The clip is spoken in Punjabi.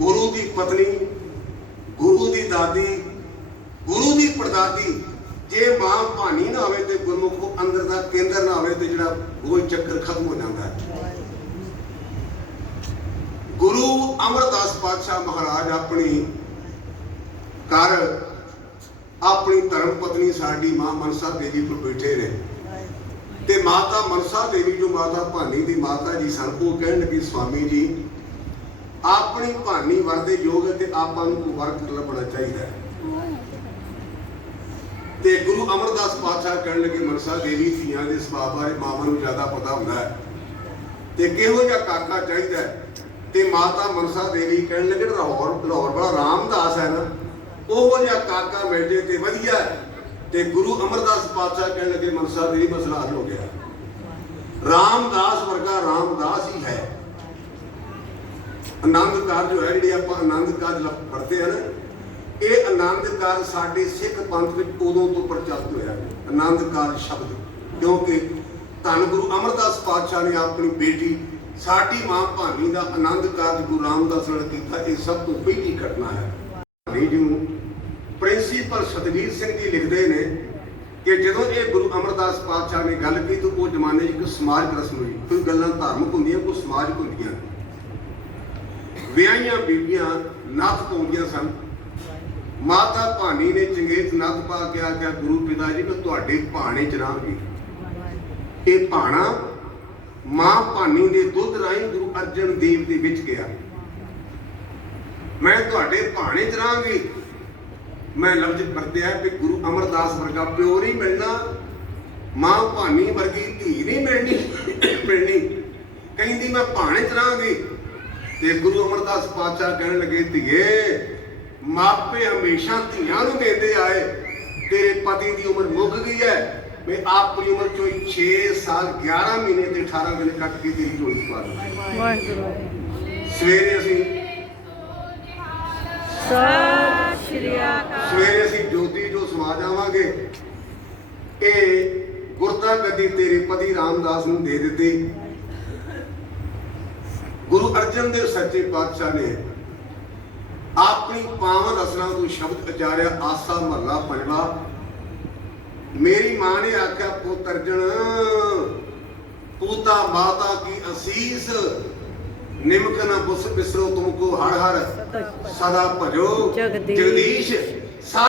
ਗੁਰੂ ਦੀ ਪਤਨੀ, ਗੁਰੂ ਦੀ ਦਾਦੀ, ਗੁਰੂ ਦੀ ਪੜਦਾਦੀ, ਜੇ ਮਾਂ ਭਾਨੀ ਨਾ ਹੋਵੇ ਤੇ ਗੁਰਮੁਖ ਅੰਦਰ ਦਾ ਕੇਂਦਰ ਨਾ ਹੋਵੇ ਤੇ ਜਿਹੜਾ ਗੋਲ ਚੱਕਰ ਖਤਮ ਹੋ ਜਾਂਦਾ ਹੈ। ਗੁਰੂ ਅਮਰਦਾਸ ਪਾਤਸ਼ਾਹ ਮਹਾਰਾਜ ਆਪਣੀ ਘਰ, ਆਪਣੀ ਧਰਮ ਪਤਨੀ ਸਾਡੀ ਮਾਂ ਮਨਸਾ ਦੇਵੀ ਕੋਲ ਬੈਠੇ ਨੇ। ਤੇ ਮਾਤਾ ਮਨਸਾ ਦੇਵੀ ਜੋ ਮਾਤਾ ਭਾਨੀ ਦੀ ਮਾਤਾ ਜੀ ਸਨ, ਉਹ ਕਹਿਣ ਲੱਗੀ, ਸਵਾਮੀ ਜੀ ਆਪਣੀ ਭਾਨੀ ਵਰਦੇ ਯੋਗ ਤੇ ਆਪਾਂ ਨੂੰ ਵਰਕ ਲੱਭਣਾ ਚਾਹੀਦਾ ਹੈ। ਤੇ ਗੁਰੂ ਅਮਰਦਾਸ ਪਾਤਸ਼ਾਹ ਕਹਿਣ ਲੱਗੇ, ਮਨਸਾ ਦੇਵੀ ਧੀਆਂ ਦੇ ਸੁਭਾਅ ਬਾਰੇ ਮਾਵਾਂ ਨੂੰ ਜ਼ਿਆਦਾ ਪਤਾ ਹੁੰਦਾ ਹੈ। ਤੇ ਕਿਹੋ ਜਿਹਾ ਕਾਕਾ ਚਾਹੀਦਾ ਤੇ ਮਾਤਾ ਮਨਸਾ ਦੇਵੀ ਕਹਿਣ ਲੱਗੇ, ਲਾਹੌਰ ਲਾਹੌਰ ਵਾਲਾ ਰਾਮਦਾਸ ਹੈ ਨਾ, ਉਹੋ ਜਿਹਾ ਕਾਕਾ ਮਿਲ ਜੇ ਤੇ ਵਧੀਆ ਤੇ ਗੁਰੂ ਅਮਰਦਾਸ ਪਾਤਸ਼ਾਹ ਕਹਿਣ ਲੱਗੇ, ਮਨਸਾ ਦੇਵੀ ਮਸਲਾ ਹੱਲ ਹੋ ਗਿਆ। ਰਾਮਦਾਸ ਵਰਗਾ ਰਾਮਦਾਸ ਹੀ ਹੈ। ਆਨੰਦ ਕਾਰਜ ਜੋ ਹੈ, ਜਿਹੜੀ ਆਪਾਂ ਆਨੰਦ ਕਾਰਜ ਪੜ੍ਹਦੇ ਹਨ ਇਹ ਆਨੰਦ ਕਾਰਜ ਸਾਡੇ ਸਿੱਖ ਪੰਥ ਵਿੱਚ ਉਦੋਂ ਤੋਂ ਪ੍ਰਚਲਿਤ ਹੋਇਆ। ਆਨੰਦ ਕਾਰਜ ਸ਼ਬਦ। ਕਿਉਂਕਿ ਧੰਨ ਗੁਰੂ ਅਮਰਦਾਸ ਪਾਤਸ਼ਾਹ ਨੇ ਆਪਣੀ ਬੇਟੀ, ਸਾਡੀ ਮਾਂ ਭਾਨੀ ਦਾ ਆਨੰਦ ਕਾਰਜ ਗੁਰੂ ਰਾਮਦਾਸ ਨਾਲ ਕੀਤਾ, ਇਹ ਸਭ ਤੋਂ ਪਹਿਲੀ ਘਟਨਾ ਹੈ। ਭਾਨੀ ਜੀ ਨੂੰ ਪ੍ਰਿੰਸੀਪਲ ਸਤਵੀਰ ਸਿੰਘ ਜੀ ਲਿਖਦੇ ਨੇ ਕਿ ਜਦੋਂ ਇਹ ਗੁਰੂ ਅਮਰਦਾਸ ਪਾਤਸ਼ਾਹ ਨੇ ਗੱਲ ਕੀਤੀ ਤਾਂ ਉਹ ਜ਼ਮਾਨੇ 'ਚ ਇੱਕ ਸਮਾਜਿਕ ਰਸਮ ਹੋਈ। ਕੋਈ ਗੱਲਾਂ ਧਾਰਮਿਕ ਹੁੰਦੀਆਂ, ਕੋਈ ਸਮਾਜਿਕ ਹੁੰਦੀਆਂ। ਵਿਆਹੀਆਂ ਬੀਬੀਆਂ ਨੱਥ ਪਾਉਂਦੀਆਂ ਸਨ। ਮਾਤਾ ਭਾਨੀ ਨੇ ਚੰਗੇਤ ਨੱਥ ਪਾ ਕੇ ਆਖਿਆ, ਗੁਰੂ ਪਿਤਾ ਜੀ, ਮੈਂ ਤੁਹਾਡੇ ਭਾਣੇ ਚ ਰਹਾਂਗੀ। ਇਹ ਭਾਣਾ ਮਾਂ ਭਾਨੀ ਦੇ ਦੁੱਧ ਰਾਹੀਂ ਗੁਰੂ ਅਰਜਨ ਦੇਵ ਦੇ ਵਿੱਚ ਗਿਆ। ਮੈਂ ਤੁਹਾਡੇ ਭਾਣੇ ਚ ਰਹਾਂਗੀ। ਮੈਂ ਲਫ਼ਜ਼ ਵਰਤਿਆ ਕਿ ਗੁਰੂ ਅਮਰਦਾਸ ਵਰਗਾ ਪਿਓ ਨਹੀਂ ਮਿਲਣਾ, ਮਾਂ ਭਾਨੀ ਵਰਗੀ ਧੀ ਨਹੀਂ ਮਿਲਣੀ ਮਿਲਣੀ। ਕਹਿੰਦੀ, ਮੈਂ ਭਾਣੇ ਚ ਰਹਾਂਗੀ। ਤੇ ਗੁਰੂ ਅਮਰਦਾਸ ਪਾਤਸ਼ਾਹ ਕਹਿਣ ਲੱਗੇ ਧੀਏ ਮਾਪੇ ਹਮੇਸ਼ਾ ਧੀਆਂ ਨੂੰ ਦਿੰਦੇ ਆਏ। ਤੇਰੇ ਪਤੀ ਦੀ ਉਮਰ ਮੁੱਕ ਗਈ ਹੈ ਮੈਂ ਆਪਣੀ ਉਮਰ ਚੋਂ 6 ਸਾਲ 11 ਮਹੀਨੇ ਤੇ 18 ਦਿਨ ਕੱਟ ਕੇ ਤੇਰੀ ਝੋਲੀ ਪਾ ਦੂੰ। ਵਾਹਿਗੁਰੂ। ਸਵੇਰੇ ਅਸੀਂ ਸਤਿ ਸ਼੍ਰੀ ਅਕਾਲ। ਸਵੇਰੇ ਅਸੀਂ ਜੋਤੀ ਜੋ ਸਮਾ ਜਾਵਾਂਗੇ। ਇਹ ਗੁਰਤਾ ਗੱਦੀ ਤੇਰੇ ਪਤੀ ਰਾਮਦਾਸ ਨੂੰ ਦੇ ਦਿੱਤੀ। ਗੁਰੂ ਅਰਜਨ ਦੇਵ ਸੱਚੇ ਪਾਤਸ਼ਾਹ ਨੇ ਆਪਣੀ ਪਾਵਨ ਰਸਨਾ ਤੋਂ ਸ਼ਬਦ ਉਚਾਰਿਆ ਆਸਾ ਮਹੱਲਾ ਪੰਜਵਾ। ਮੇਰੀ ਮਾਂ ਨੇ ਆਖਿਆ ਪੁੱਤ ਅਰਜਨ ਪੂਤਾ ਮਾਤਾ ਕੀ ਅਸੀਸ? ਨਿਮਕ ਨਾ ਬੁਸ ਬਿਸਰੋ ਤੁਮਕੋ ਹਰ ਹਰ। ਸਦਾ ਭਜੋ। ਜਗਦੀਸ਼